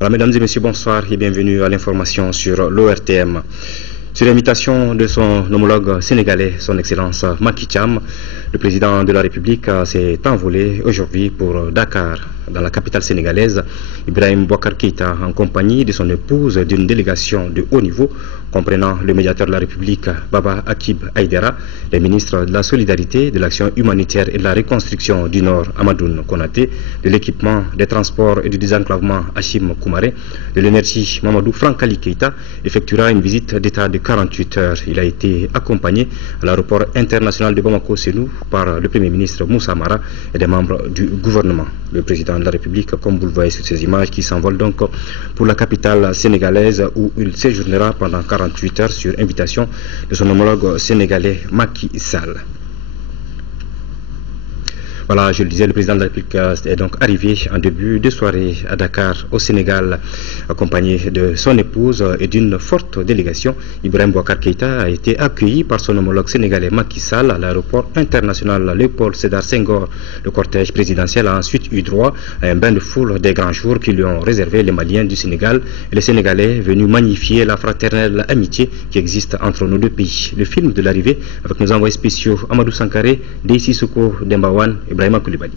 Voilà, mesdames et messieurs, bonsoir et bienvenue à l'information sur l'ORTM. Sur l'invitation de son homologue sénégalais, son Excellence Macky Sall, le président de la République s'est envolé aujourd'hui pour Dakar, dans la capitale sénégalaise. Ibrahim Boubacar Keïta, en compagnie de son épouse, d'une délégation de haut niveau, comprenant le médiateur de la République, Baba Akib Aïdara, les ministres de la Solidarité, de l'Action humanitaire et de la reconstruction du Nord, Amadoun Konaté, de l'équipement, des transports et du désenclavement, Hachim Koumaré, de l'énergie, Mamadou Frankali Keïta, effectuera une visite d'état de 48 heures. Il a été accompagné à l'aéroport international de Bamako-Sénou par le Premier ministre Moussa Mara et des membres du gouvernement. Le président de la République, comme vous le voyez sur ces images, qui s'envole donc pour la capitale sénégalaise où il séjournera pendant 48 heures sur invitation de son homologue sénégalais Macky Sall. Voilà, je le disais, le président de la République est donc arrivé en début de soirée à Dakar, au Sénégal, accompagné de son épouse et d'une forte délégation. Ibrahim Boubacar Keïta a été accueilli par son homologue sénégalais Macky Sall à l'aéroport international Léopold Sédar Senghor. Le cortège présidentiel a ensuite eu droit à un bain de foule des grands jours qui lui ont réservé les Maliens du Sénégal et les Sénégalais venus magnifier la fraternelle amitié qui existe entre nos deux pays. Le film de l'arrivée avec nos envoyés spéciaux Amadou Sankaré, Deïssi Soko Dembawan et Ibrahima Koulibaly.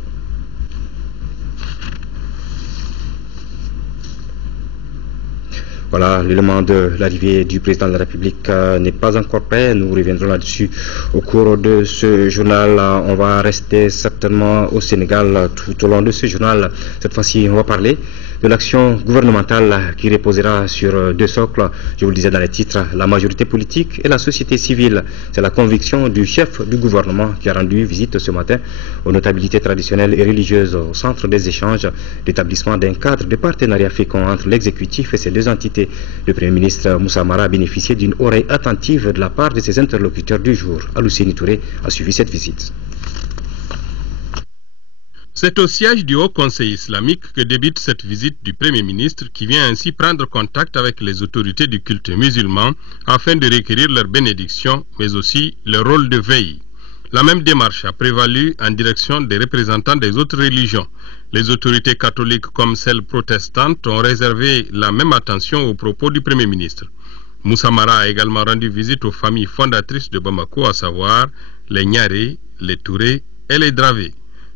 Voilà, l'élément de l'arrivée du président de la République n'est pas encore prêt. Nous reviendrons là-dessus au cours de ce journal. On va rester certainement au Sénégal tout au long de ce journal. Cette fois-ci, on va parler de l'action gouvernementale qui reposera sur deux socles. Je vous le disais dans les titres, la majorité politique et la société civile. C'est la conviction du chef du gouvernement qui a rendu visite ce matin aux notabilités traditionnelles et religieuses au centre des échanges, l'établissement d'un cadre de partenariat fécond entre l'exécutif et ses deux entités. Le Premier ministre Moussa Mara a bénéficié d'une oreille attentive de la part de ses interlocuteurs du jour. Alousseni Touré a suivi cette visite. C'est au siège du Haut Conseil islamique que débute cette visite du Premier ministre qui vient ainsi prendre contact avec les autorités du culte musulman afin de requérir leur bénédiction mais aussi leur rôle de veille. La même démarche a prévalu en direction des représentants des autres religions. Les autorités catholiques comme celles protestantes ont réservé la même attention aux propos du Premier ministre. Moussa Mara a également rendu visite aux familles fondatrices de Bamako, à savoir les Nyaré, les Touré et les Dravé.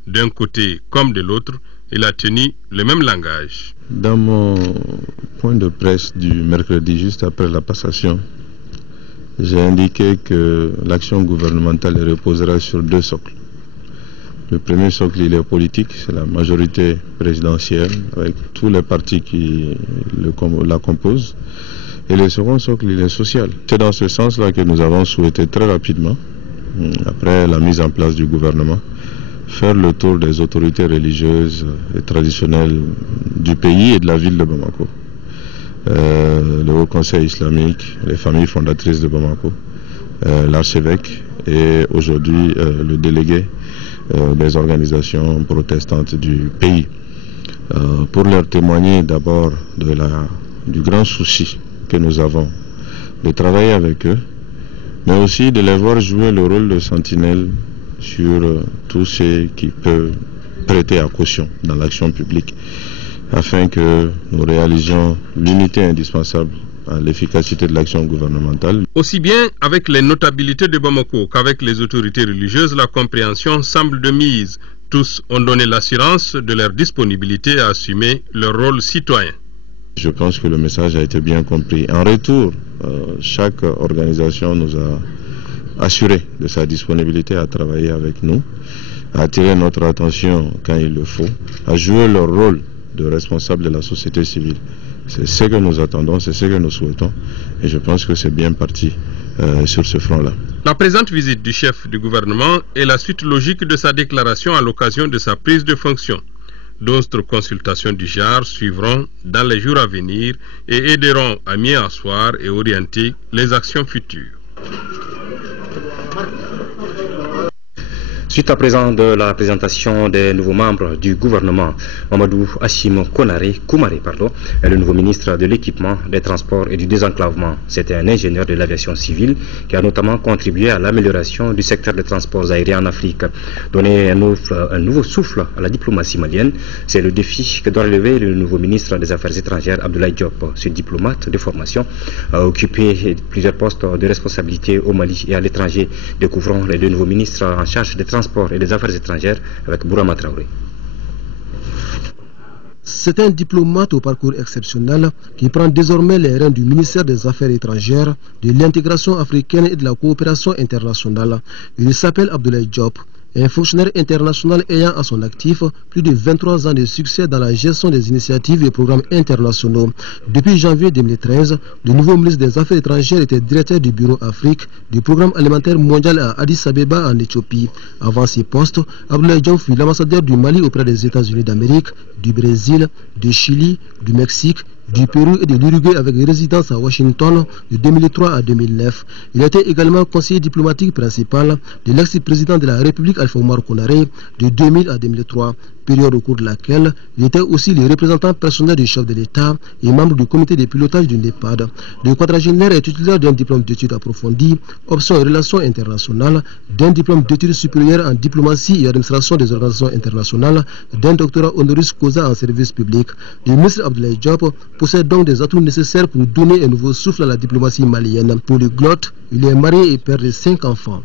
D'un côté comme de l'autre, il a tenu le même langage. Dans mon point de presse du mercredi, juste après la passation, j'ai indiqué que l'action gouvernementale reposera sur deux socles. Le premier socle, il est politique, c'est la majorité présidentielle, avec tous les partis qui la composent. Et le second socle, il est social. C'est dans ce sens-là que nous avons souhaité très rapidement, après la mise en place du gouvernement, faire le tour des autorités religieuses et traditionnelles du pays et de la ville de Bamako. Le Haut Conseil islamique, les familles fondatrices de Bamako, l'archevêque et aujourd'hui le délégué des organisations protestantes du pays. Pour leur témoigner d'abord du grand souci que nous avons de travailler avec eux, mais aussi de les voir jouer le rôle de sentinelle sur tout ce qui peut prêter à caution dans l'action publique, afin que nous réalisions l'unité indispensable à l'efficacité de l'action gouvernementale. Aussi bien avec les notabilités de Bamako qu'avec les autorités religieuses, la compréhension semble de mise. Tous ont donné l'assurance de leur disponibilité à assumer leur rôle citoyen. Je pense que le message a été bien compris. En retour, chaque organisation nous a assuré de sa disponibilité à travailler avec nous, à attirer notre attention quand il le faut, à jouer leur rôle de responsable de la société civile. C'est ce que nous attendons, c'est ce que nous souhaitons et je pense que c'est bien parti sur ce front-là. La présente visite du chef du gouvernement est la suite logique de sa déclaration à l'occasion de sa prise de fonction. D'autres consultations du genre suivront dans les jours à venir et aideront à mieux asseoir et orienter les actions futures. Suite à présent de la présentation des nouveaux membres du gouvernement, Mamadou Hashim Koumare est le nouveau ministre de l'équipement, des transports et du désenclavement. C'est un ingénieur de l'aviation civile qui a notamment contribué à l'amélioration du secteur des transports aériens en Afrique. Donner un nouveau souffle à la diplomatie malienne, c'est le défi que doit relever le nouveau ministre des Affaires étrangères, Abdoulaye Diop. Ce diplomate de formation a occupé plusieurs postes de responsabilité au Mali et à l'étranger. Découvrons les deux nouveaux ministres en charge des transports et des affaires étrangères avec Bourama Traoré. C'est un diplomate au parcours exceptionnel qui prend désormais les rênes du ministère des Affaires étrangères, de l'intégration africaine et de la coopération internationale. Il s'appelle Abdoulaye Diop, un fonctionnaire international ayant à son actif plus de 23 ans de succès dans la gestion des initiatives et programmes internationaux. Depuis janvier 2013, le nouveau ministre des Affaires étrangères était directeur du Bureau Afrique du Programme alimentaire mondial à Addis Abeba en Éthiopie. Avant ces postes, Abdoulaye Diop fut l'ambassadeur du Mali auprès des États-Unis d'Amérique, du Brésil, du Chili, du Mexique, du Pérou et de l'Uruguay avec résidence à Washington de 2003 à 2009. Il était également conseiller diplomatique principal de l'ex-président de la République Alpha Oumar Konaré de 2000 à 2003, période au cours de laquelle il était aussi le représentant personnel du chef de l'État et membre du comité de pilotage du NEPAD. Le quadragénaire est titulaire d'un diplôme d'études approfondies, option relations internationales, d'un diplôme d'études supérieures en diplomatie et administration des organisations internationales, d'un doctorat honoris causa en service public. Le ministre Abdoulaye Diop possède donc des atouts nécessaires pour donner un nouveau souffle à la diplomatie malienne. Polyglotte, il est marié et père de 5 enfants.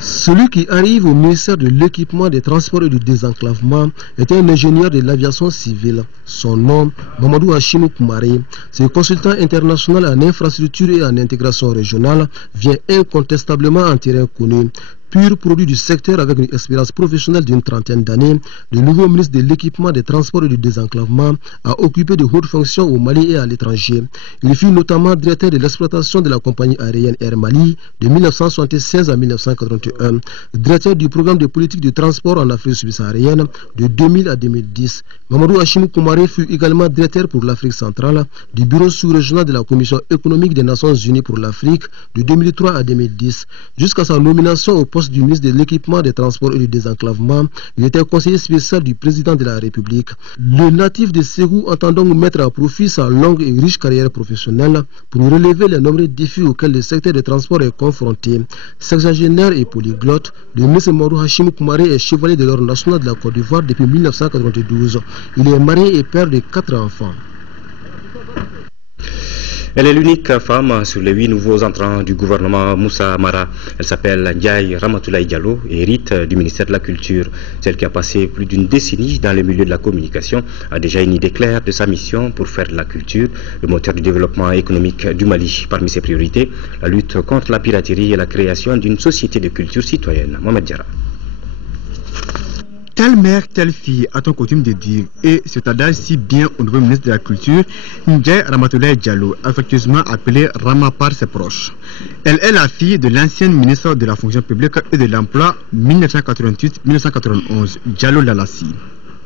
Celui qui arrive au ministère de l'équipement, des transports et du désenclavement est un ingénieur de l'aviation civile. Son nom, Mamadou Hashim Koumare. Ce consultant international en infrastructure et en intégration régionale vient incontestablement en terrain connu. Pur produit du secteur avec une expérience professionnelle d'une trentaine d'années, le nouveau ministre de l'équipement, des transports et du désenclavement a occupé de hautes fonctions au Mali et à l'étranger. Il fut notamment directeur de l'exploitation de la compagnie aérienne Air Mali de 1976 à 1981, directeur du programme de politique de transport en Afrique subsaharienne de 2000 à 2010. Mamadou Hashim Koumare fut également directeur pour l'Afrique centrale du bureau sous-régional de la Commission économique des Nations Unies pour l'Afrique de 2003 à 2010. Jusqu'à sa nomination au poste du ministre de l'équipement, des transports et du désenclavement, il était conseiller spécial du président de la République. Le natif de Ségou entend donc mettre à profit sa longue et riche carrière professionnelle pour relever les nombreux défis auxquels le secteur des transports est confronté. Sexagénaire et polyglotte, le ministre Mamadou Hashim Koumare est chevalier de l'ordre national de la Côte d'Ivoire depuis 1992. Il est marié et père de 4 enfants. Elle est l'unique femme sur les 8 nouveaux entrants du gouvernement Moussa Mara. Elle s'appelle Ndiaye Ramatoulaye Diallo et hérite du ministère de la Culture. Celle qui a passé plus d'une décennie dans le milieu de la communication a déjà une idée claire de sa mission pour faire de la culture le moteur du développement économique du Mali. Parmi ses priorités, la lutte contre la piraterie et la création d'une société de culture citoyenne. Mohamed Diarra. Telle mère, telle fille, a-t-on coutume de dire, et cet adage si bien au nouveau ministre de la Culture, Ndiaye Ramatoulaye Diallo, affectueusement appelée Rama par ses proches. Elle est la fille de l'ancienne ministre de la Fonction publique et de l'Emploi 1988-1991, Diallo Lalassi.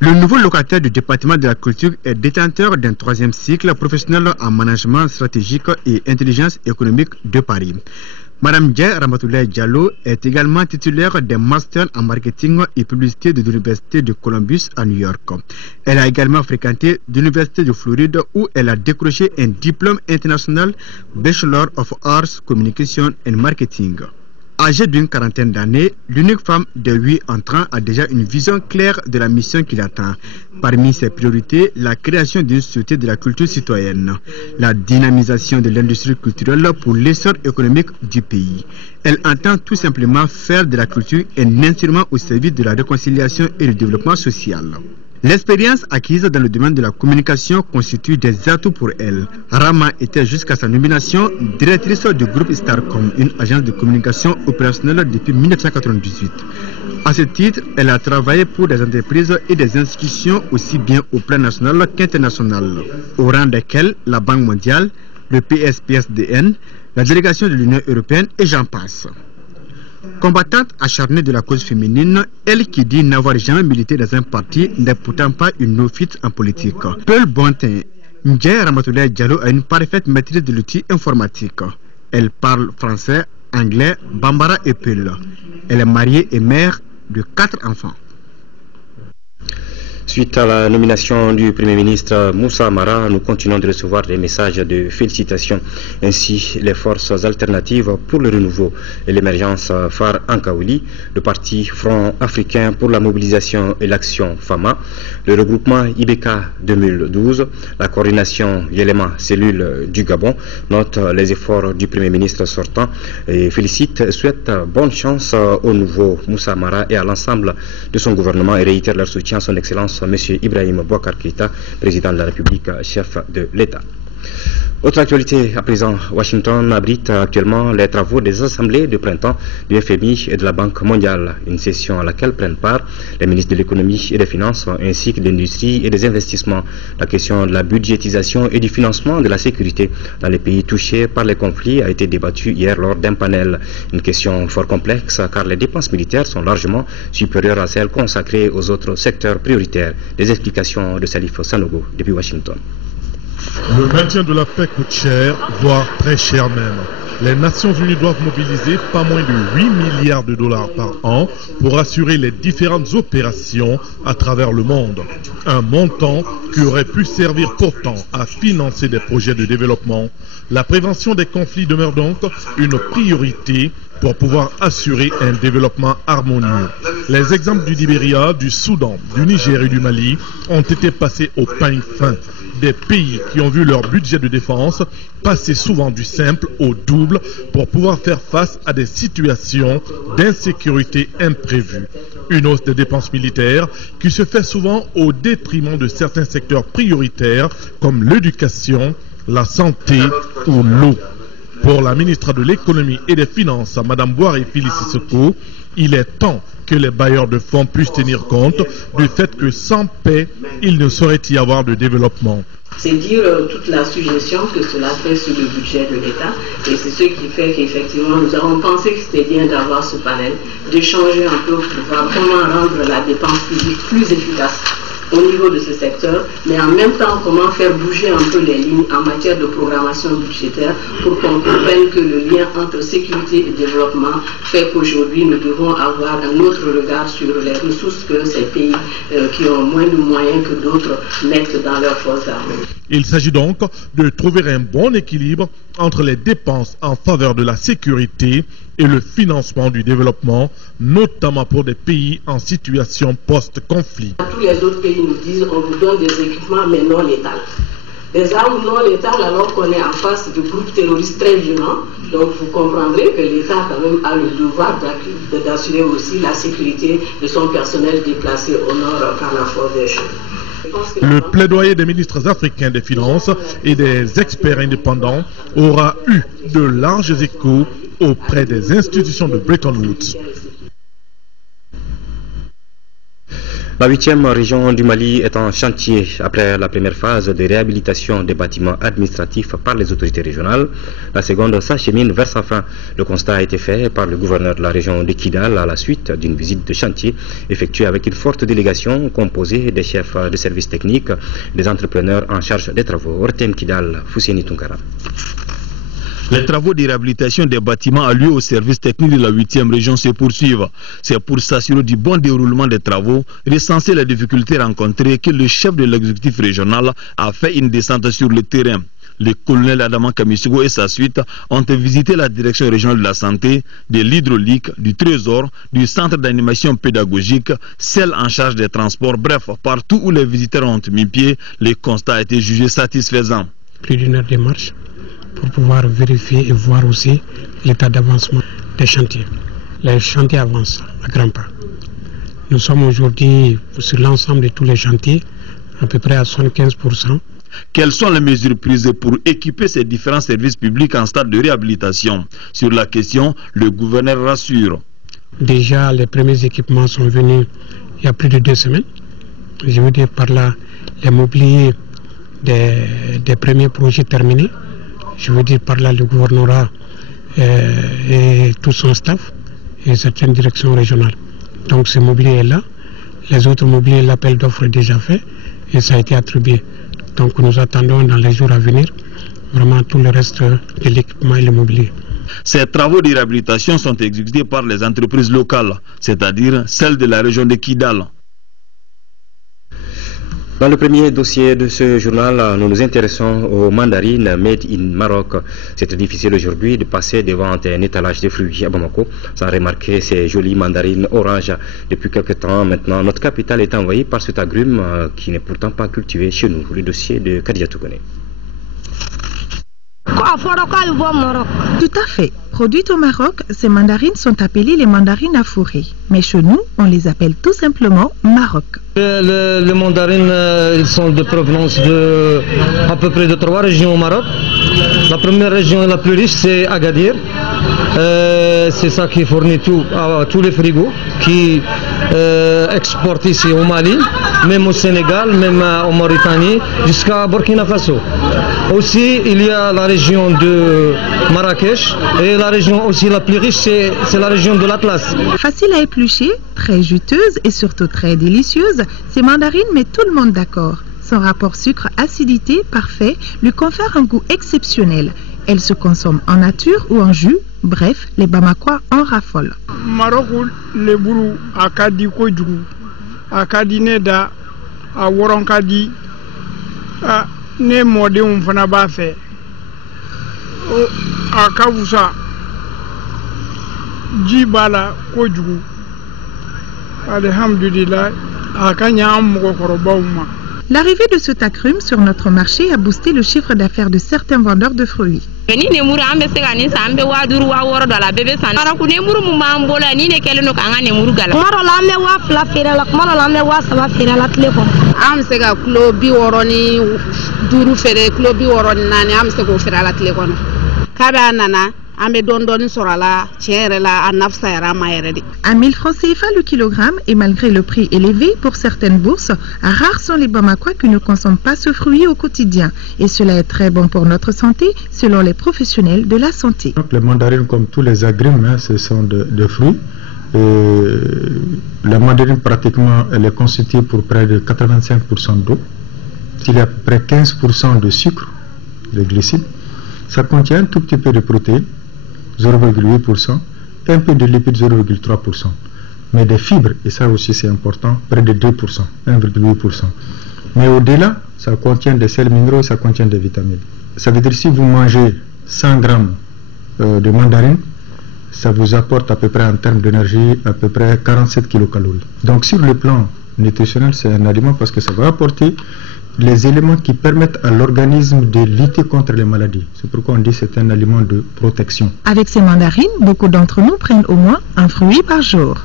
Le nouveau locataire du département de la culture est détenteur d'un 3e cycle professionnel en management stratégique et intelligence économique de Paris. Madame Ndiaye Ramatoulaye Diallo est également titulaire d'un master en marketing et publicité de l'Université de Columbus à New York. Elle a également fréquenté l'Université de Floride où elle a décroché un diplôme international Bachelor of Arts Communication and Marketing. Âgée d'une quarantaine d'années, l'unique femme de 8 entrants a déjà une vision claire de la mission qui l'attend. Parmi ses priorités, la création d'une société de la culture citoyenne, la dynamisation de l'industrie culturelle pour l'essor économique du pays. Elle entend tout simplement faire de la culture un instrument au service de la réconciliation et du développement social. L'expérience acquise dans le domaine de la communication constitue des atouts pour elle. Rama était jusqu'à sa nomination directrice du groupe Starcom, une agence de communication opérationnelle depuis 1998. À ce titre, elle a travaillé pour des entreprises et des institutions aussi bien au plan national qu'international, au rang desquelles la Banque mondiale, le PSPSDN, la délégation de l'Union européenne et j'en passe. Combattante acharnée de la cause féminine, elle qui dit n'avoir jamais milité dans un parti n'est pourtant pas une néophyte en politique. Peul Bontin, Ndiaye Ramatoulaye Diallo a une parfaite maîtrise de l'outil informatique. Elle parle français, anglais Bambara Epel. Elle est mariée et mère de 4 enfants. Suite à la nomination du Premier ministre Moussa Mara, nous continuons de recevoir des messages de félicitations. Ainsi, les forces alternatives pour le renouveau et l'émergence Phare Ankaouli, le parti Front africain pour la mobilisation et l'action FAMA, le regroupement IBK 2012, la coordination Yelema cellule du Gabon notent les efforts du Premier ministre sortant et félicitent et souhaitent bonne chance au nouveau Moussa Mara et à l'ensemble de son gouvernement et réitèrent leur soutien à son Excellence M. Ibrahim Boubacar Keïta, président de la République, chef de l'État. Autre actualité à présent, Washington abrite actuellement les travaux des assemblées de printemps du FMI et de la Banque mondiale, une session à laquelle prennent part les ministres de l'économie et des finances ainsi que de l'industrie et des investissements. La question de la budgétisation et du financement de la sécurité dans les pays touchés par les conflits a été débattue hier lors d'un panel. Une question fort complexe car les dépenses militaires sont largement supérieures à celles consacrées aux autres secteurs prioritaires. Les explications de Salif Sanogo depuis Washington. Le maintien de la paix coûte cher, voire très cher même. Les Nations Unies doivent mobiliser pas moins de 8 milliards de dollars par an pour assurer les différentes opérations à travers le monde. Un montant qui aurait pu servir pourtant à financer des projets de développement. La prévention des conflits demeure donc une priorité pour pouvoir assurer un développement harmonieux. Les exemples du Libéria, du Soudan, du Niger et du Mali ont été passés au peigne fin. Des pays qui ont vu leur budget de défense passer souvent du simple au double pour pouvoir faire face à des situations d'insécurité imprévues. Une hausse des dépenses militaires qui se fait souvent au détriment de certains secteurs prioritaires comme l'éducation, la santé ou l'eau. Pour la ministre de l'économie et des finances, Mme Boari Sissoko, il est temps que les bailleurs de fonds puissent tenir compte du fait que sans paix, il ne saurait y avoir de développement. C'est dire toute la suggestion que cela fait sur le budget de l'État et c'est ce qui fait qu'effectivement nous avons pensé que c'était bien d'avoir ce panel, d'échanger un peu pour voir comment rendre la dépense publique plus efficace au niveau de ce secteur, mais en même temps comment faire bouger un peu les lignes en matière de programmation budgétaire pour qu'on comprenne que le lien entre sécurité et développement fait qu'aujourd'hui nous devons avoir un autre regard sur les ressources que ces pays qui ont moins de moyens que d'autres mettent dans leurs forces armées. Il s'agit donc de trouver un bon équilibre entre les dépenses en faveur de la sécurité et le financement du développement, notamment pour des pays en situation post-conflit. Tous les autres pays nous disent on vous donne des équipements mais non létals. Des armes non létales alors qu'on est en face de groupes terroristes très violents. Donc vous comprendrez que l'État quand même a le devoir d'assurer aussi la sécurité de son personnel déplacé au nord par la force des choses. Le plaidoyer des ministres africains des Finances et des experts indépendants aura eu de larges échos auprès des institutions de Bretton Woods. La 8e région du Mali est en chantier après la première phase de réhabilitation des bâtiments administratifs par les autorités régionales. La seconde s'achemine vers sa fin. Le constat a été fait par le gouverneur de la région de Kidal à la suite d'une visite de chantier effectuée avec une forte délégation composée des chefs de services techniques, des entrepreneurs en charge des travaux. Ortem Kidal, Fousseni Tunkara. Les travaux de réhabilitation des bâtiments à lieu au service technique de la 8e région se poursuivent. C'est pour s'assurer du bon déroulement des travaux, recenser les difficultés rencontrées que le chef de l'exécutif régional a fait une descente sur le terrain. Le colonel Adama Kamisugo et sa suite ont visité la direction régionale de la santé, de l'hydraulique, du trésor, du centre d'animation pédagogique, celle en charge des transports. Bref, partout où les visiteurs ont mis pied, le constat a été jugé satisfaisant. Plus d'une heure de marche pour pouvoir vérifier et voir aussi l'état d'avancement des chantiers. Les chantiers avancent à grands pas. Nous sommes aujourd'hui sur l'ensemble de tous les chantiers, à peu près à 75%. Quelles sont les mesures prises pour équiper ces différents services publics en stade de réhabilitation? Sur la question, le gouverneur rassure. Déjà, les premiers équipements sont venus il y a plus de 2 semaines. Je veux dire par là, les mobiliers des premiers projets terminés. Je veux dire par là le gouvernorat et tout son staff et certaines directions régionales. Donc ce mobilier est là. Les autres mobiliers, l'appel d'offres est déjà fait et ça a été attribué. Donc nous attendons dans les jours à venir vraiment tout le reste de l'équipement et le mobilier. Ces travaux de réhabilitation sont exécutés par les entreprises locales, c'est-à-dire celles de la région de Kidal. Dans le premier dossier de ce journal, nous nous intéressons aux mandarines made in Maroc. C'est très difficile aujourd'hui de passer devant un étalage de fruits à Bamako sans remarquer ces jolies mandarines oranges. Depuis quelque temps maintenant, notre capitale est envahie par cet agrume qui n'est pourtant pas cultivé chez nous. Le dossier de Kadia Toukone. Tout à fait. Produites au Maroc, ces mandarines sont appelées les mandarines à fourrer. Mais chez nous, on les appelle tout simplement Maroc. Les mandarines, ils sont de provenance de à peu près de 3 régions au Maroc. La première région la plus riche, c'est Agadir. C'est ça qui fournit tous les frigos qui exportent ici au Mali, même au Sénégal, même en Mauritanie, jusqu'à Burkina Faso. Aussi, il y a la région de Marrakech et la région aussi la plus riche, c'est la région de l'Atlas. Facile à éplucher, très juteuse et surtout très délicieuse, ces mandarines mettent tout le monde d'accord. Son rapport sucre-acidité parfait lui confère un goût exceptionnel. Elle se consomme en nature ou en jus. Bref, les Bamakois en raffolent. Maroc, le bourou, akadi kojugu, akadi neda, a woronkadi, ne mode fana ba fait. Akavusa, jibala kojugu, alhamdulillah, akanya amugo korobauma. L'arrivée de ce agrume sur notre marché a boosté le chiffre d'affaires de certains vendeurs de fruits. À 1000 francs CFA le kilogramme, et malgré le prix élevé pour certaines bourses, rares sont les Bamakois qui ne consomment pas ce fruit au quotidien. Et cela est très bon pour notre santé, selon les professionnels de la santé. Donc, les mandarines, comme tous les agrumes, ce sont de fruits. La mandarine, pratiquement, elle est constituée pour près de 85% d'eau. Il y a à peu près 15% de sucre, de glucides. Ça contient un tout petit peu de protéines, 0,8%, et un peu de lipides, 0,3%. Mais des fibres, et ça aussi c'est important, près de 2%, 1,8%. Mais au-delà, ça contient des sels minéraux et ça contient des vitamines. Ça veut dire si vous mangez 100 grammes de mandarine, ça vous apporte à peu près en termes d'énergie à peu près 47 kilocalories. Donc sur le plan nutritionnel, c'est un aliment parce que ça va apporter les éléments qui permettent à l'organisme de lutter contre les maladies. C'est pourquoi on dit que c'est un aliment de protection. Avec ces mandarines, beaucoup d'entre nous prennent au moins un fruit par jour.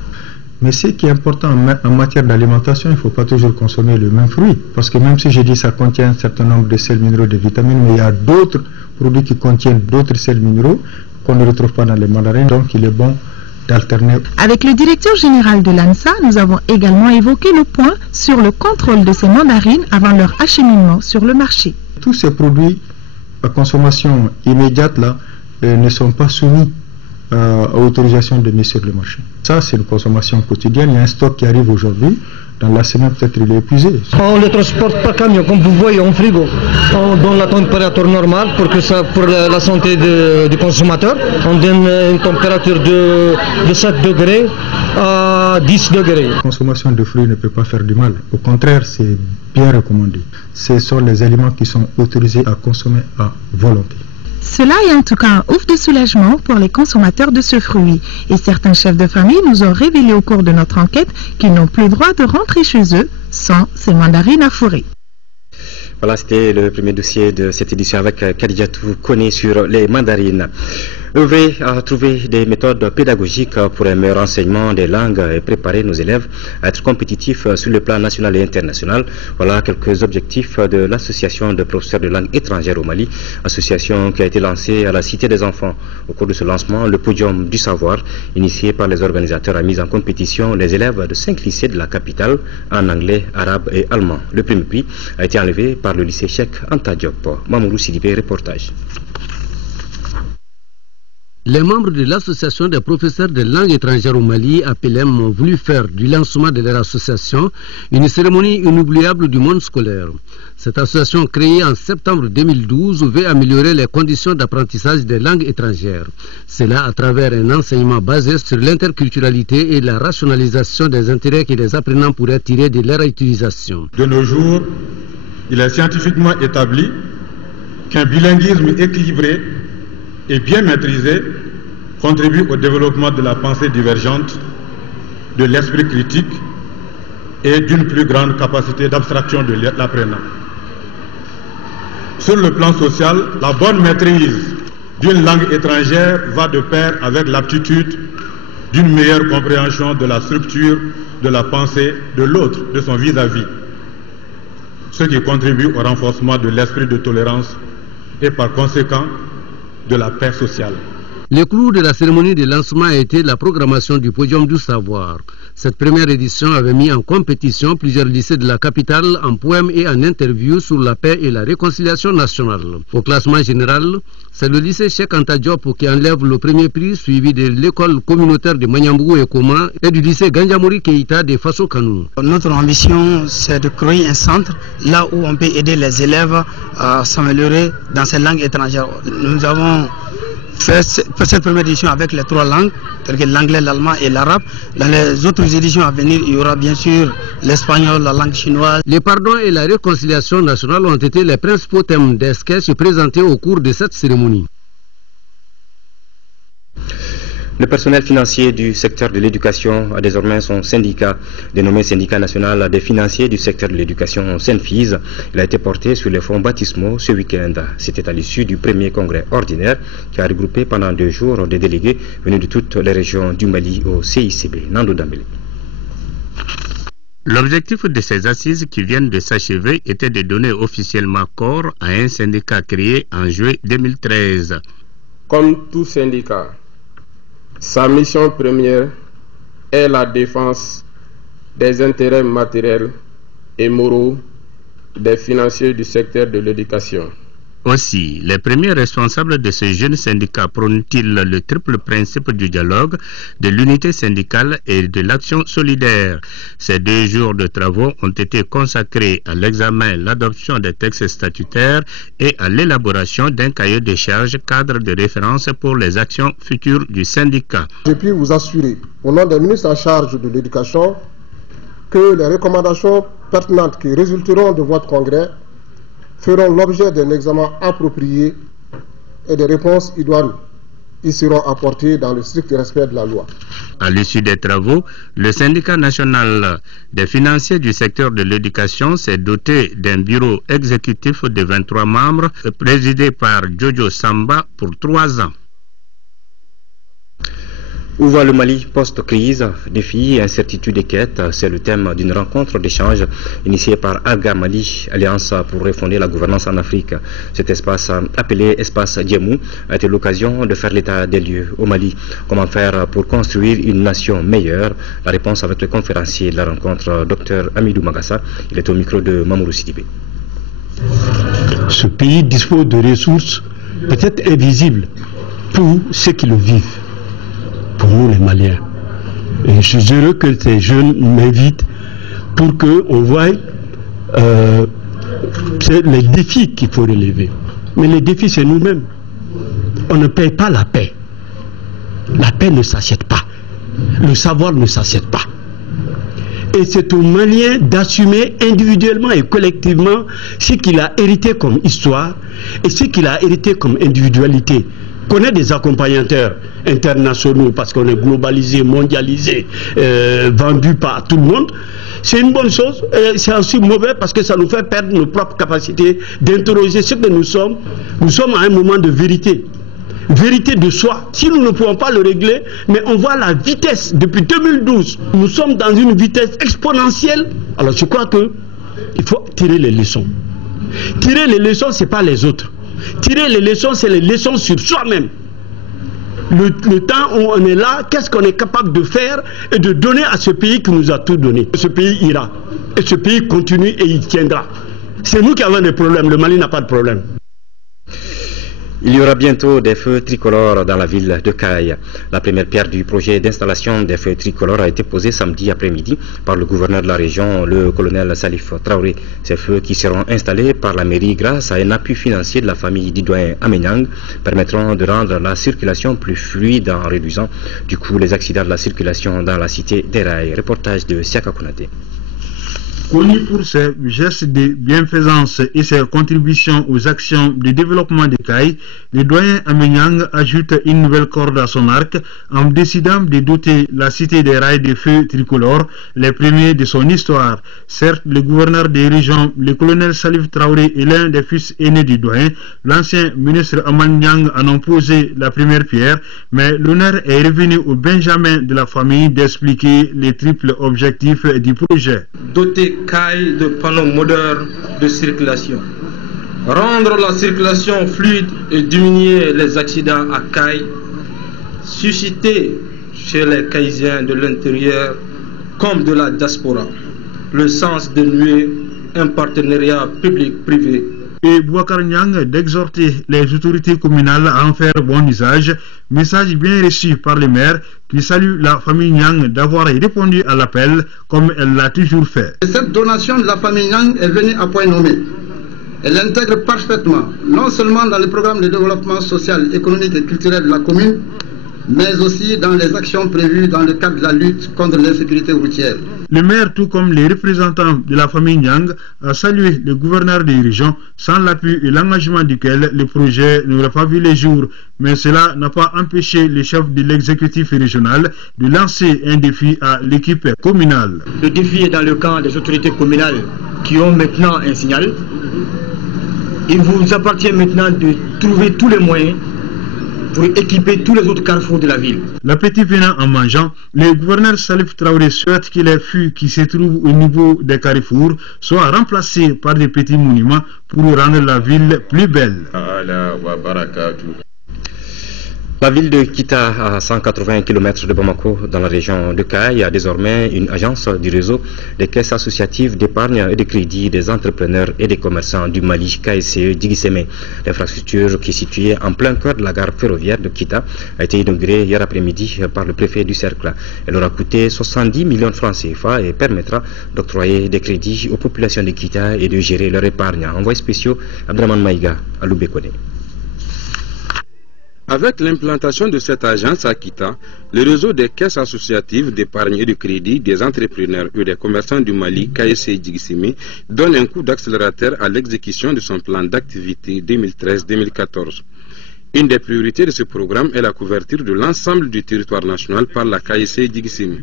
Mais ce qui est important en matière d'alimentation, il ne faut pas toujours consommer le même fruit. Parce que même si je dis que ça contient un certain nombre de sels minéraux, de vitamines, mais il y a d'autres produits qui contiennent d'autres sels minéraux qu'on ne retrouve pas dans les mandarines. Donc il est bon d'alterner. Avec le directeur général de l'ANSA, nous avons également évoqué le point sur le contrôle de ces mandarines avant leur acheminement sur le marché. Tous ces produits à consommation immédiate là, ne sont pas soumis à autorisation de mise sur le marché. Ça, c'est une consommation quotidienne. Il y a un stock qui arrive aujourd'hui. Dans la semaine, peut-être il est épuisé. On les transporte par camion, comme vous voyez, en frigo. On donne la température normale pour la santé du consommateur. On donne une température de 7 degrés à 10 degrés. La consommation de fruits ne peut pas faire du mal. Au contraire, c'est bien recommandé. Ce sont les aliments qui sont autorisés à consommer à volonté. Cela est en tout cas un ouf de soulagement pour les consommateurs de ce fruit. Et certains chefs de famille nous ont révélé au cours de notre enquête qu'ils n'ont plus le droit de rentrer chez eux sans ces mandarines à fourrer. Voilà, c'était le premier dossier de cette édition avec Kadijatou Kone sur les mandarines. Œuvrer à trouver des méthodes pédagogiques pour un meilleur enseignement des langues et préparer nos élèves à être compétitifs sur le plan national et international. Voilà quelques objectifs de l'association de professeurs de langue étrangère au Mali, association qui a été lancée à la Cité des Enfants. Au cours de ce lancement, le podium du savoir, initié par les organisateurs, a mis en compétition les élèves de 5 lycées de la capitale en anglais, arabe et allemand. Le premier prix a été enlevé par le lycée Cheikh Anta Diop. Mamoudou Sidibé, reportage. Les membres de l'association des professeurs de langue étrangère au Mali, APLM, ont voulu faire du lancement de leur association une cérémonie inoubliable du monde scolaire. Cette association, créée en septembre 2012, veut améliorer les conditions d'apprentissage des langues étrangères. Cela à travers un enseignement basé sur l'interculturalité et la rationalisation des intérêts que les apprenants pourraient tirer de leur utilisation. De nos jours, il est scientifiquement établi qu'un bilinguisme équilibré et bien maîtrisé contribue au développement de la pensée divergente, de l'esprit critique et d'une plus grande capacité d'abstraction de l'apprenant. Sur le plan social, la bonne maîtrise d'une langue étrangère va de pair avec l'aptitude d'une meilleure compréhension de la structure de la pensée de l'autre, de son vis-à-vis, ce qui contribue au renforcement de l'esprit de tolérance et par conséquent de la paix sociale. Le clou de la cérémonie de lancement a été la programmation du Podium du Savoir. Cette première édition avait mis en compétition plusieurs lycées de la capitale en poèmes et en interviews sur la paix et la réconciliation nationale. Au classement général, c'est le lycée Cheikh Anta Diop qui enlève le premier prix, suivi de l'école communautaire de Manyambou et Koma et du lycée Gandiamori Keïta de Faso Kanou. Notre ambition, c'est de créer un centre là où on peut aider les élèves à s'améliorer dans ces langues étrangères. Nous avons fait cette première édition avec les 3 langues, telles que l'anglais, l'allemand et l'arabe. Dans les autres éditions à venir, il y aura bien sûr l'espagnol, la langue chinoise. Le pardon et la réconciliation nationale ont été les principaux thèmes des sketchs présentés au cours de cette cérémonie. Le personnel financier du secteur de l'éducation a désormais son syndicat, dénommé Syndicat national des financiers du secteur de l'éducation Senfise. Il a été porté sur les fonds baptismaux ce week-end. C'était à l'issue du premier congrès ordinaire qui a regroupé pendant 2 jours des délégués venus de toutes les régions du Mali au CICB. Nando Dambélé. L'objectif de ces assises qui viennent de s'achever était de donner officiellement corps à un syndicat créé en juillet 2013. Comme tout syndicat, sa mission première est la défense des intérêts matériels et moraux des financiers du secteur de l'éducation. Aussi, les premiers responsables de ce jeune syndicat prônent-ils le triple principe du dialogue, de l'unité syndicale et de l'action solidaire. Ces 2 jours de travaux ont été consacrés à l'examen, l'adoption des textes statutaires et à l'élaboration d'un cahier de charges cadre de référence pour les actions futures du syndicat. Je puis vous assurer, au nom des ministres en charge de l'éducation, que les recommandations pertinentes qui résulteront de votre congrès feront l'objet d'un examen approprié et des réponses idoines y seront apportées dans le strict respect de la loi. À l'issue des travaux, le syndicat national des financiers du secteur de l'éducation s'est doté d'un bureau exécutif de 23 membres présidé par Jojo Samba pour 3 ans. Où va le Mali post-crise? Défis, incertitudes et quêtes, c'est le thème d'une rencontre d'échange initiée par Alga Mali, Alliance pour refonder la gouvernance en Afrique. Cet espace, appelé Espace Djemou, a été l'occasion de faire l'état des lieux au Mali. Comment faire pour construire une nation meilleure? La réponse avec le conférencier de la rencontre, Dr Amidou Magassa. Il est au micro de Mamourou Sidibé. Ce pays dispose de ressources peut-être invisibles pour ceux qui le vivent. Pour nous les Maliens. Et je suis heureux que ces jeunes m'invitent pour qu'on voie les défis qu'il faut relever. Mais les défis, c'est nous-mêmes. On ne paye pas la paix. La paix ne s'achète pas. Le savoir ne s'achète pas. Et c'est aux Maliens d'assumer individuellement et collectivement ce qu'il a hérité comme histoire et ce qu'il a hérité comme individualité. Qu'on ait des accompagnateurs internationaux parce qu'on est globalisé, mondialisé, vendu par tout le monde, c'est une bonne chose. C'est aussi mauvais parce que ça nous fait perdre nos propres capacités d'interroger ce que nous sommes. Nous sommes à un moment de vérité. Vérité de soi. Si nous ne pouvons pas le régler, mais on voit la vitesse depuis 2012. Nous sommes dans une vitesse exponentielle. Alors je crois que il faut tirer les leçons. Tirer les leçons, c'est pas les autres. Tirer les leçons, c'est les leçons sur soi-même. Le temps où on est là, qu'est-ce qu'on est capable de faire et de donner à ce pays qui nous a tout donné. Ce pays ira. Et ce pays continue et il tiendra. C'est nous qui avons des problèmes. Le Mali n'a pas de problème. Il y aura bientôt des feux tricolores dans la ville de Kayes. La première pierre du projet d'installation des feux tricolores a été posée samedi après-midi par le gouverneur de la région, le colonel Salif Traoré. Ces feux qui seront installés par la mairie grâce à un appui financier de la famille d'Idoyen Amenyang permettront de rendre la circulation plus fluide en réduisant du coup les accidents de la circulation dans la cité des Rails. Reportage de Siaka Konaté. Connu pour ses gestes de bienfaisance et ses contributions aux actions de développement des Kayes, le doyen Amenyang ajoute une nouvelle corde à son arc en décidant de doter la cité des Rails de feux tricolores, les premiers de son histoire. Certes, le gouverneur des régions, le colonel Salif Traoré, est l'un des fils aînés du doyen. L'ancien ministre Amenyang en a posé la première pierre, mais l'honneur est revenu au Benjamin de la famille d'expliquer les triples objectifs du projet. Doter Kayes de panneaux modernes de circulation, rendre la circulation fluide et diminuer les accidents à Kayes, susciter chez les Kayesiens de l'intérieur comme de la diaspora le sens de nouer un partenariat public-privé. Et Bouakar Niang d'exhorter les autorités communales à en faire bon usage, message bien reçu par les maires qui saluent la famille Niang d'avoir répondu à l'appel comme elle l'a toujours fait. Cette donation de la famille Niang est venue à point nommé. Elle intègre parfaitement, non seulement dans le programme de développement social, économique et culturel de la commune, mais aussi dans les actions prévues dans le cadre de la lutte contre l'insécurité routière. Le maire, tout comme les représentants de la famille Niang, a salué le gouverneur des régions, sans l'appui et l'engagement duquel le projet n'aurait pas vu les jours. Mais cela n'a pas empêché le chef de l'exécutif régional de lancer un défi à l'équipe communale. Le défi est dans le camp des autorités communales qui ont maintenant un signal. Il vous appartient maintenant de trouver tous les moyens pour équiper tous les autres carrefours de la ville. L'appétit venant en mangeant, le gouverneur Salif Traoré souhaite que les fûts qui se trouvent au niveau des carrefours soient remplacés par des petits monuments pour rendre la ville plus belle. La ville de Kita, à 180 km de Bamako, dans la région de Kayes, a désormais une agence du réseau des caisses associatives d'épargne et de crédit des entrepreneurs et des commerçants du Mali, KSCE Djigiseme. L'infrastructure qui est située en plein cœur de la gare ferroviaire de Kita a été inaugurée hier après-midi par le préfet du Cercle. Elle aura coûté 70 millions de francs CFA et permettra d'octroyer des crédits aux populations de Kita et de gérer leur épargne. Envoyé spécial Abdraman Maïga à Loubekone. Avec l'implantation de cette agence à Kita, le réseau des caisses associatives d'épargne et de crédit des entrepreneurs et des commerçants du Mali, KSCE Djigiseme, donne un coup d'accélérateur à l'exécution de son plan d'activité 2013-2014. Une des priorités de ce programme est la couverture de l'ensemble du territoire national par la KSCE Djigiseme,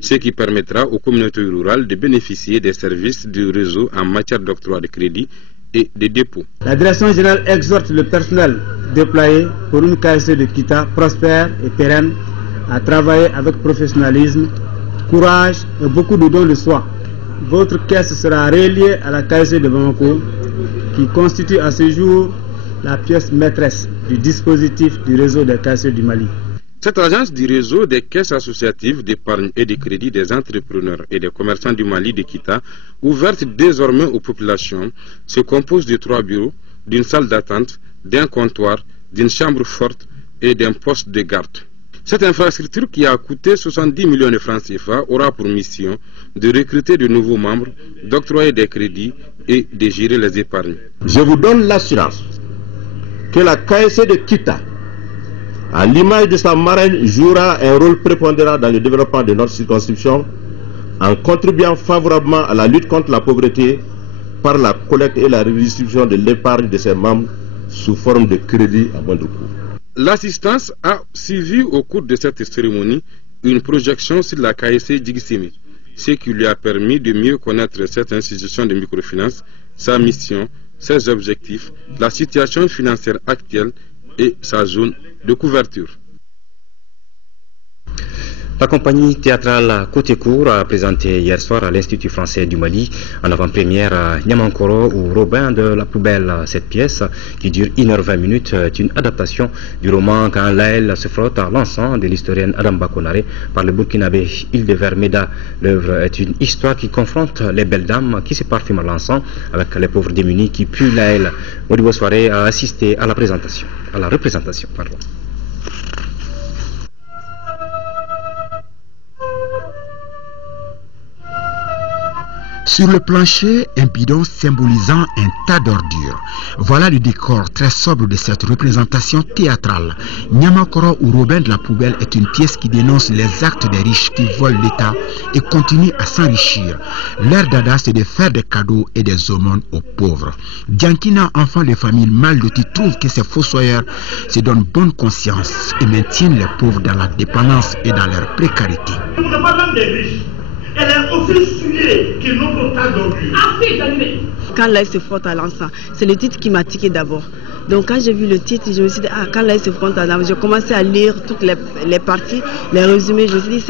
ce qui permettra aux communautés rurales de bénéficier des services du réseau en matière d'octroi de crédit et de dépôt. La direction générale exhorte le personnel déployé pour une KSCE de Kita prospère et pérenne à travailler avec professionnalisme, courage et beaucoup de dons de soi. Votre caisse sera reliée à la KSCE de Bamako qui constitue à ce jour la pièce maîtresse du dispositif du réseau des KSCE du Mali. Cette agence du réseau des caisses associatives d'épargne et de crédit des entrepreneurs et des commerçants du Mali de Kita, ouverte désormais aux populations, se compose de 3 bureaux, d'une salle d'attente, d'un comptoir, d'une chambre forte et d'un poste de garde. Cette infrastructure qui a coûté 70 millions de francs CFA aura pour mission de recruter de nouveaux membres, d'octroyer des crédits et de gérer les épargnes. Je vous donne l'assurance que la KSCE de Kita, à l'image de sa marraine, jouera un rôle prépondérant dans le développement de notre circonscription en contribuant favorablement à la lutte contre la pauvreté par la collecte et la redistribution de l'épargne de ses membres sous forme de crédit à moindre coût. L'assistance a suivi au cours de cette cérémonie une projection sur la KSCE Djigiseme, ce qui lui a permis de mieux connaître cette institution de microfinance, sa mission, ses objectifs, la situation financière actuelle et sa zone de couverture. La compagnie théâtrale Côté Court a présenté hier soir à l'Institut français du Mali en avant-première Niamankoro ou Robin de la Poubelle. Cette pièce, qui dure 1h20 minutes, est une adaptation du roman Quand Laël se frotte à l'encens de l'historienne Adamba Konaré par le Burkinabé Hildevert Meda. L'œuvre est une histoire qui confronte les belles dames qui se parfument à l'encens avec les pauvres démunis qui puent Laël. Modibo Soirée a assisté à la représentation. Sur le plancher, un bidon symbolisant un tas d'ordures. Voilà le décor très sobre de cette représentation théâtrale. Niamankoro ou Robin de la Poubelle est une pièce qui dénonce les actes des riches qui volent l'État et continuent à s'enrichir. Leur dada, c'est de faire des cadeaux et des aumônes aux pauvres. Diankina, enfant de familles mal loties, trouve que ces fossoyeurs se donnent bonne conscience et maintiennent les pauvres dans la dépendance et dans leur précarité. Elle est aussi souillée que notre tas d'ordures. Quand Laël se frotte à l'encens, c'est le titre qui m'a tiqué d'abord. Donc quand j'ai vu le titre, je me suis dit, quand Laël se frotte à l'encens, j'ai commencé à lire toutes les parties, les résumés. Je me suis dit,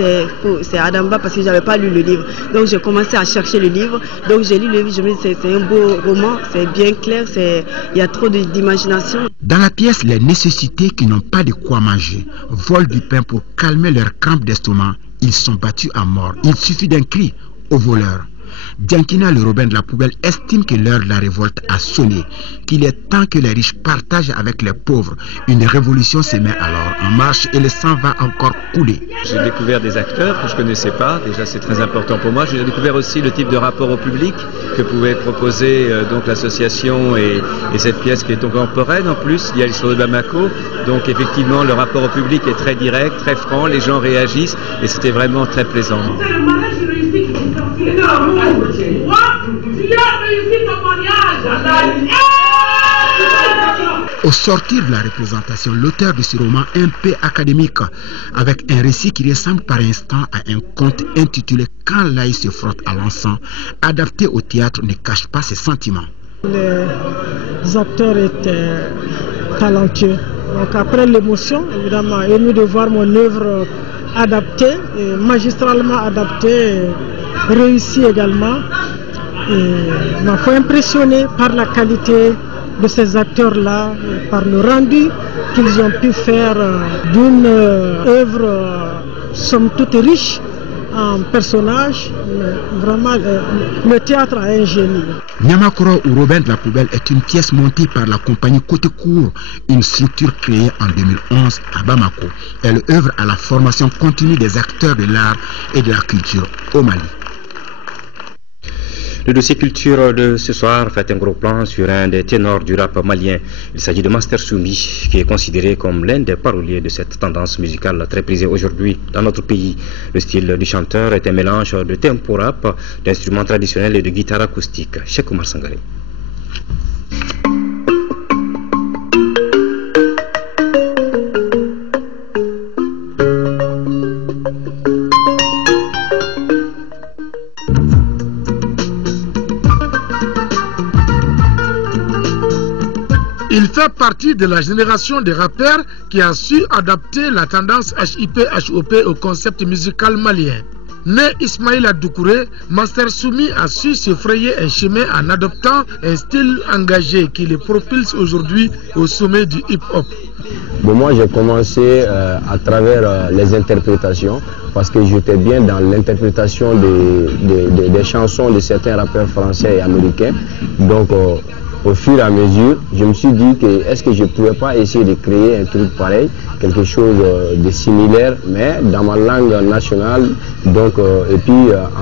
c'est Adamba parce que je n'avais pas lu le livre. Donc j'ai commencé à chercher le livre. Donc j'ai lu le livre, je me suis dit, c'est un beau roman, c'est bien clair, il y a trop d'imagination. Dans la pièce, les nécessités qui n'ont pas de quoi manger volent du pain pour calmer leurs crampes d'estomac. Ils sont battus à mort. Il suffit d'un cri aux voleurs. Diankina, le Robin de la Poubelle, estime que l'heure de la révolte a sonné, qu'il est temps que les riches partagent avec les pauvres. Une révolution se met alors en marche et le sang va encore couler. J'ai découvert des acteurs que je ne connaissais pas, déjà c'est très important pour moi. J'ai découvert aussi le type de rapport au public que pouvait proposer donc l'association et cette pièce qui est contemporaine en plus. Il y a l'histoire de Bamako, donc effectivement le rapport au public est très direct, très franc, les gens réagissent et c'était vraiment très plaisant. Au sortir de la représentation, l'auteur de ce roman un peu académique, avec un récit qui ressemble par instant à un conte intitulé Quand Laël se frotte à l'encens, adapté au théâtre, ne cache pas ses sentiments. Les acteurs étaient talentueux. Donc après l'émotion, évidemment, ému de voir mon œuvre adaptée, magistralement adaptée, réussie également. Il m'a fait impressionner par la qualité de ces acteurs-là, par le rendu qu'ils ont pu faire d'une œuvre somme toute riche en personnages. Vraiment, le théâtre a un génie. Niamankoro ou Robin de la Poubelle est une pièce montée par la compagnie Côté Court, une structure créée en 2011 à Bamako. Elle œuvre à la formation continue des acteurs de l'art et de la culture au Mali. Le dossier culture de ce soir fait un gros plan sur un des ténors du rap malien. Il s'agit de Master Soumi, qui est considéré comme l'un des paroliers de cette tendance musicale très prisée aujourd'hui dans notre pays. Le style du chanteur est un mélange de tempo rap, d'instruments traditionnels et de guitare acoustique. Cheikh Oumar Sangaré. Il fait partie de la génération des rappeurs qui a su adapter la tendance HIP-HOP au concept musical malien. Né Ismaïla Doucouré, Master Soumi a su se frayer un chemin en adoptant un style engagé qui le propulse aujourd'hui au sommet du hip-hop. Bon, moi j'ai commencé à travers les interprétations parce que j'étais bien dans l'interprétation des chansons de certains rappeurs français et américains. Donc au fur et à mesure, je me suis dit que est-ce que je ne pouvais pas essayer de créer un truc pareil, quelque chose de similaire, mais dans ma langue nationale, donc, et puis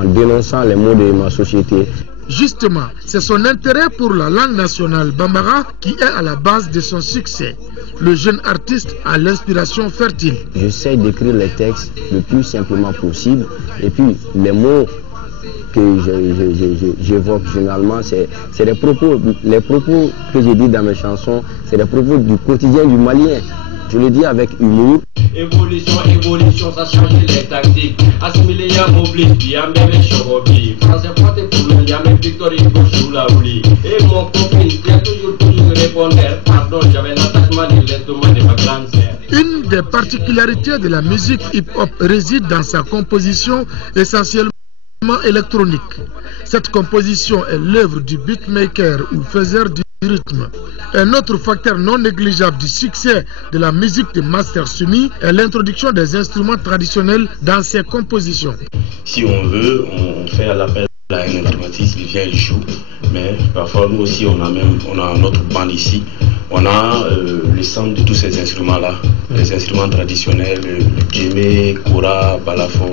en dénonçant les mots de ma société. Justement, c'est son intérêt pour la langue nationale bambara qui est à la base de son succès. Le jeune artiste a l'inspiration fertile. J'essaie d'écrire les textes le plus simplement possible et puis les mots que j'évoque généralement, c'est les propos que je dis dans mes chansons, c'est les propos du quotidien du Malien. Je le dis avec humour. Évolution, ça change les tactiques. Assimiler, y'a m'oublie, y'a même les chorobi. Français porté pour nous, y'a même victoire, il faut sous la oubli. Et mon copain, il a toujours répondre. Pardon, j'avais l'attachement de l'estomac de ma grande sœur. Une des particularités de la musique hip-hop réside dans sa composition essentiellement électronique. Cette composition est l'œuvre du beatmaker ou faiseur du rythme. Un autre facteur non négligeable du succès de la musique de Master Sumi est l'introduction des instruments traditionnels dans ses compositions. Si on veut, on fait l'appel à un instrumentiste, il vient, il joue, mais parfois nous aussi on a notre bande ici, on a le sound de tous ces instruments-là, les instruments traditionnels, le djemé, kora, balafon,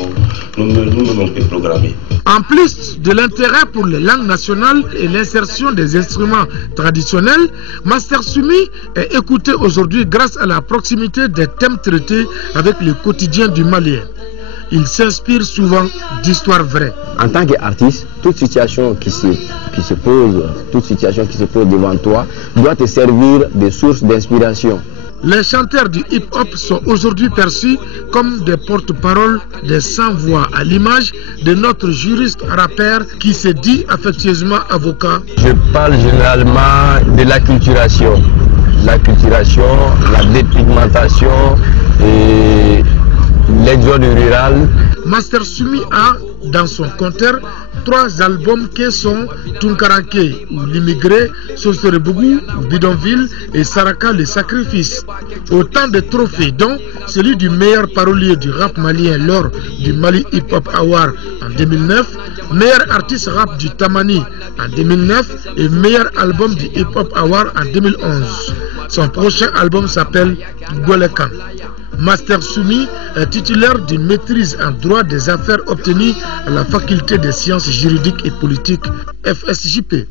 nous-mêmes on peut programmer. En plus de l'intérêt pour les langues nationales et l'insertion des instruments traditionnels, Master Sumi est écouté aujourd'hui grâce à la proximité des thèmes traités avec le quotidien du Malien. Il s'inspire souvent d'histoires vraies. En tant qu'artiste, toute situation qui se pose devant toi doit te servir de source d'inspiration. Les chanteurs du hip-hop sont aujourd'hui perçus comme des porte-paroles des sans-voix, à l'image de notre juriste rappeur qui se dit affectueusement avocat. Je parle généralement de l'acculturation. L'acculturation, la dépigmentation et l'exode rural. Master Sumi a dans son compteur 3 albums qui sont Tunkarake ou l'immigré, Sosorebougou ou Bidonville et Saraka le sacrifice. Autant de trophées dont celui du meilleur parolier du rap malien lors du Mali Hip Hop Award en 2009, meilleur artiste rap du Tamani en 2009 et meilleur album du Hip Hop Award en 2011. Son prochain album s'appelle Golekan. Master Sumi est titulaire d'une maîtrise en droit des affaires obtenue à la faculté des sciences juridiques et politiques FSJP.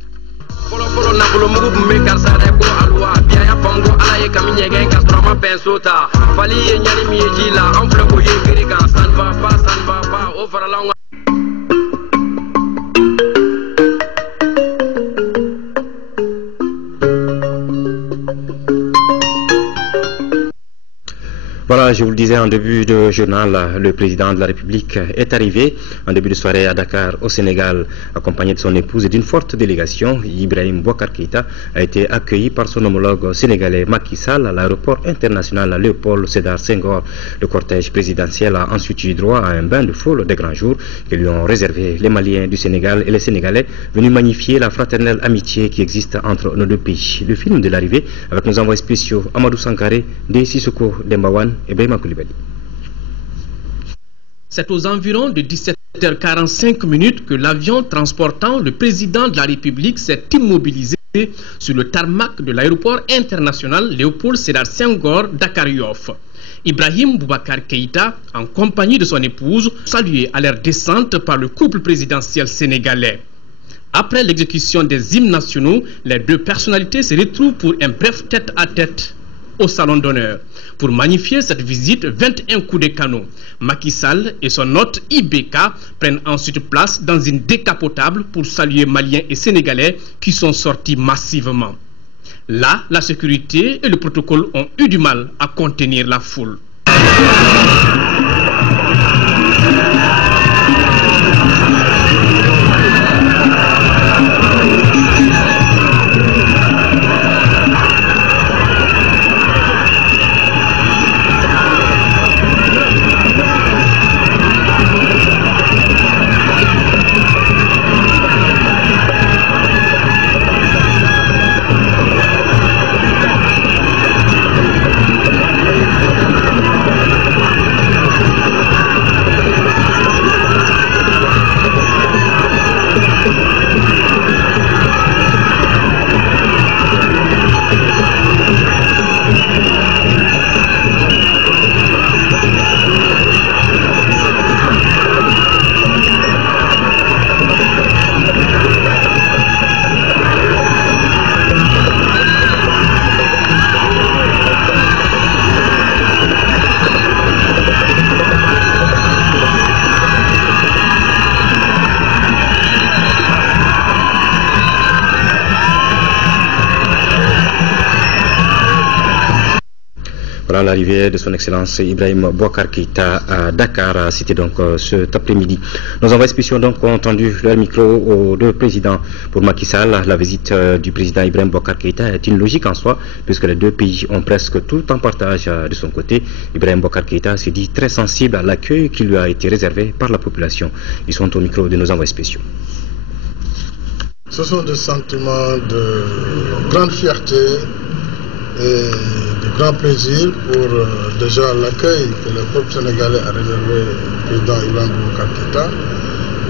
Voilà, je vous le disais en début de journal, le président de la République est arrivé en début de soirée à Dakar, au Sénégal, accompagné de son épouse et d'une forte délégation. Ibrahim Boubacar Keïta a été accueilli par son homologue sénégalais Macky Sall à l'aéroport international Léopold Sédar Senghor. Le cortège présidentiel a ensuite eu droit à un bain de foule des grands jours que lui ont réservé les Maliens du Sénégal et les Sénégalais venus magnifier la fraternelle amitié qui existe entre nos deux pays. Le film de l'arrivée avec nos envoyés spéciaux Amadou Sankaré, De Sissoko Dembawan et Bema Koulibaly. C'est aux environs de 17h45 que l'avion transportant le président de la République s'est immobilisé sur le tarmac de l'aéroport international Léopold Sédar Senghor Dakar Yoff. Ibrahim Boubacar Keïta, en compagnie de son épouse, salué à leur descente par le couple présidentiel sénégalais. Après l'exécution des hymnes nationaux, les deux personnalités se retrouvent pour un bref tête-à-tête au salon d'honneur. Pour magnifier cette visite, 21 coups de canon. Macky Sall et son hôte IBK prennent ensuite place dans une décapotable pour saluer Maliens et Sénégalais qui sont sortis massivement. Là, la sécurité et le protocole ont eu du mal à contenir la foule. Voilà l'arrivée de son Excellence Ibrahim Boubacar Keïta à Dakar, c'était donc cet après-midi. Nos envoyés spéciaux donc ont tendu leur micro aux deux présidents. Pour Macky Sall, la visite du président Ibrahim Boubacar Keïta est une logique en soi, puisque les deux pays ont presque tout en partage de son côté. Ibrahim Boubacar Keïta se dit très sensible à l'accueil qui lui a été réservé par la population. Ils sont au micro de nos envoyés spéciaux. Ce sont des sentiments de grande fierté et de grand plaisir pour déjà l'accueil que le peuple sénégalais a réservé au président Ibrahim Boubacar Keïta.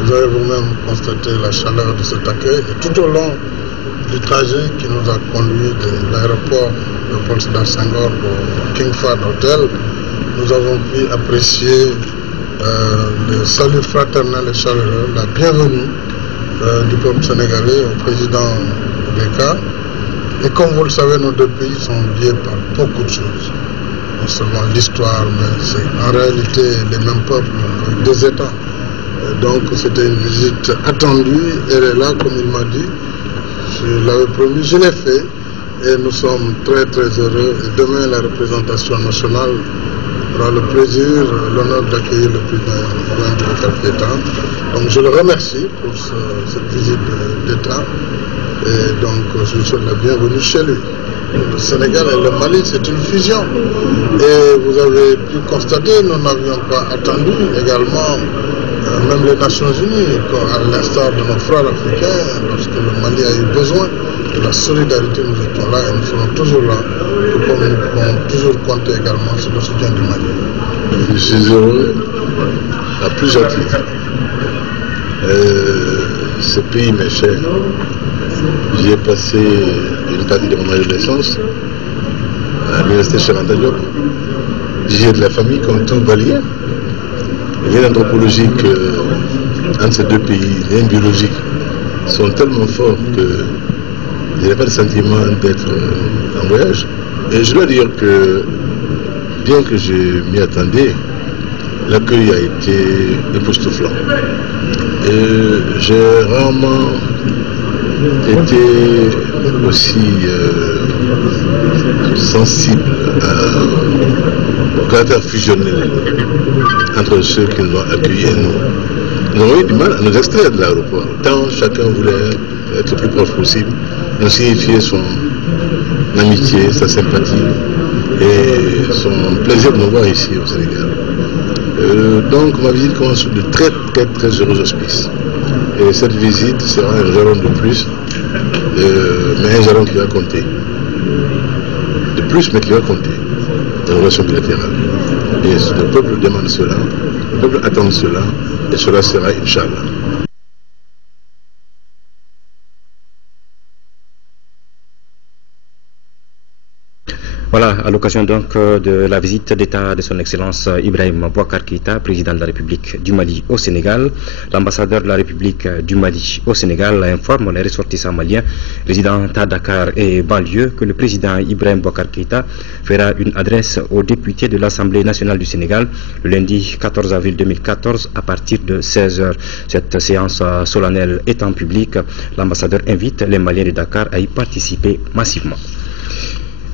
Vous avez vous-même constaté la chaleur de cet accueil et tout au long du trajet qui nous a conduit de l'aéroport de Léopold Sédar Senghor au King Fahd Hotel, nous avons pu apprécier le salut fraternel et chaleureux, la bienvenue du peuple sénégalais au président Boubacar. Et comme vous le savez, nos deux pays sont liés par beaucoup de choses. Non seulement l'histoire, mais c'est en réalité les mêmes peuples, deux États. Et donc c'était une visite attendue, elle est là, comme il m'a dit. Je l'avais promis, je l'ai fait. Et nous sommes très très heureux. Et demain, la représentation nationale aura le plaisir, l'honneur d'accueillir le président Ibrahim Boubacar Keïta. Donc je le remercie pour cette visite d'État. Et donc je lui souhaite la bienvenue chez lui. Le Sénégal et le Mali, c'est une fusion. Et vous avez pu constater, nous n'avions pas attendu également, même les Nations Unies, à l'instar de nos frères africains, lorsque le Mali a eu besoin de la solidarité, nous étions là et nous serons toujours là, comme nous pouvons toujours compter également sur le soutien du Mali. Je suis heureux à plusieurs titres. Ce pays m'est cher. J'y ai passé une partie de mon adolescence à l'université Cheikh Anta Diop. J'y ai de la famille comme tout Malien. Les liens anthropologiques entre ces deux pays, les liens biologiques, sont tellement forts que je n'ai pas le sentiment d'être en voyage. Et je dois dire que, bien que je m'y attendais, l'accueil a été époustouflant. Et j'ai rarement été aussi sensible au caractère fusionnel entre ceux qui nous ont accueillis et nous. Nous avons eu du mal à nous extraire de l'aéroport, tant chacun voulait être le plus proche possible, nous signifier son amitié, sa sympathie et son plaisir de nous voir ici au Sénégal. Donc ma visite commence sur de très très très heureux auspices. Et cette visite sera un jalon de plus, mais un jalon qui va compter. De plus, mais qui va compter dans la relation bilatérale. Et le peuple demande cela, le peuple attend cela, et cela sera Inch'Allah. Voilà, à l'occasion donc de la visite d'État de son Excellence Ibrahim Boubacar Keïta, président de la République du Mali au Sénégal, l'ambassadeur de la République du Mali au Sénégal informe les ressortissants maliens résidant à Dakar et banlieue que le président Ibrahim Boubacar Keïta fera une adresse aux députés de l'Assemblée nationale du Sénégal le lundi 14 avril 2014 à partir de 16h. Cette séance solennelle étant publique, l'ambassadeur invite les Maliens de Dakar à y participer massivement.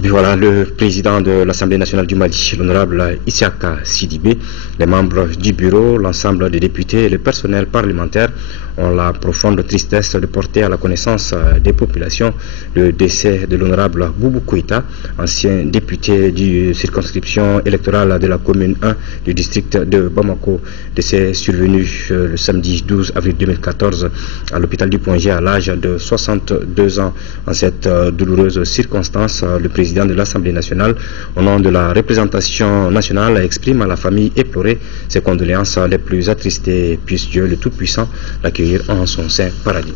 Et voilà, le président de l'Assemblée nationale du Mali, l'honorable Issaka Sidibé, les membres du bureau, l'ensemble des députés et le personnel parlementaire ont la profonde tristesse de porter à la connaissance des populations le décès de l'honorable Boubou Keïta, ancien député de circonscription électorale de la commune 1 du district de Bamako. Décès survenu le samedi 12 avril 2014 à l'hôpital du Point G à l'âge de 62 ans. En cette douloureuse circonstance, le président de l'Assemblée nationale, au nom de la représentation nationale, exprime à la famille éplorée ses condoléances les plus attristées. Puisse Dieu le Tout-Puissant l'accueillir en son saint paradis.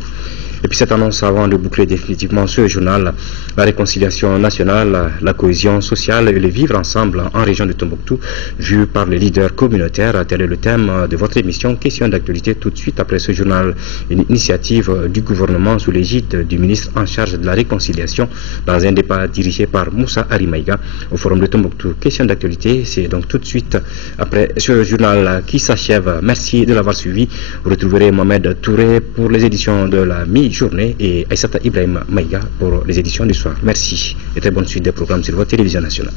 Et puis cette annonce avant de boucler définitivement ce journal, la réconciliation nationale, la cohésion sociale et le vivre ensemble en région de Tombouctou, vu par les leaders communautaires, tel est le thème de votre émission Question d'actualité tout de suite après ce journal. Une initiative du gouvernement sous l'égide du ministre en charge de la réconciliation dans un débat dirigé par Moussa Arimaïga au forum de Tombouctou. Question d'actualité, c'est donc tout de suite après ce journal qui s'achève. Merci de l'avoir suivi. Vous retrouverez Mohamed Touré pour les éditions de la mi-journée et Aïssata Ibrahim Maïga pour les éditions du soir. Merci et très bonne suite des programmes sur votre télévision nationale.